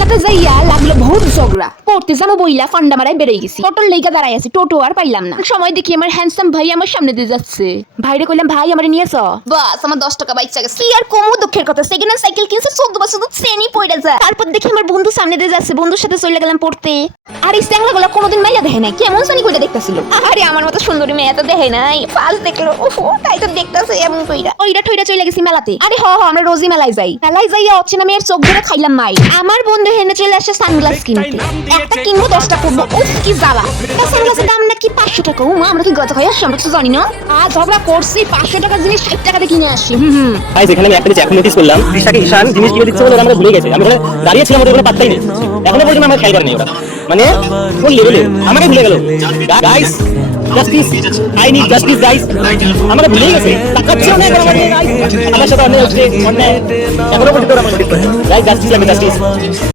মেলাতে যাইয়া লাগলো বহুত ঝগড়া, পড়তে যাবো বইলা ফান্ডা মারাই বেরিয়ে গেছি। টোটোর লেগা দাঁড়াই আছি, টোটো আর পাইলাম না। সময় দেখি আমার হ্যান্ডসাম ভাই আমার সামনে দিয়ে যাচ্ছে। ভাইরে কইলাম, ভাই আমারে নিয়েছ? বাস আমার 10 টাকা বাইচা গেছে। কি আর কমু দুঃখের কথা, সেকেন্ড হ্যান্ড সাইকেল কিনছে 14 বছর তো ট্রেনই পড়ে যায়। তারপর দেখি আমার বন্ধু সামনে দিয়ে যাচ্ছে, বন্ধুর সাথে চলে গেলাম পড়তে। আর এই স্যাংলাগুলো কোনোদিন মাইয়া দেখে নাই, কেমন জানি কইটা দেখতাছিল। আরে আমার মতো সুন্দরী মেয়ে তো দেখে নাই, ফার্স্ট দেখলো ওহো তাই তো দেখতাছে এমন কইরা। ওইটা ঠইরা চলে গেছি মেলাতে। আরে হ হ আমরা রোজই মেলায় যাই। মেলায় যাইয়া অচেনা মেয়ের চোখ ধরে খাইলাম মাই। আমার বন্ধু হেনে চলে আসে সানগ্লাস কিনতে। একটা কিনবো 10টা পড়বো, উফ কি জ্বালা। একটা সানগ্লাসের দাম নাকি 500 টাকা। আমরা কি গত খাই আসছি, আমরা কিছু জানি না। আর ঝগড়া করছি, 500 টাকার জিনিস 60 টাকাতে কিনে আসি। ভাই যেখানে আমি একটা জিনিস এখন নোটিস করলাম, রিশাকে ঈশান জিনিস কিনে দিচ্ছে বলে ওরা আমাকে ভুলে গেছে। আমি ওখানে দাঁড়িয়ে ছিলাম, ওদের কোনো পাত্তাই নেই। এখনো পর্যন্ত আমার খেয়াল করে নেই ওরা, মানে কোন লেভেলে আমাকে ভুলে গেল। Guys justice, I need justice guys. আমাকে ভুলে গেছে, তাকাচ্ছে অনেক আমার সাথে অনেক হচ্ছে অন্যায়, এখনো পর্যন্ত ওরা আমাকে নোটিস করে। গাইস জাস্টিস লাগে, জাস্টিস।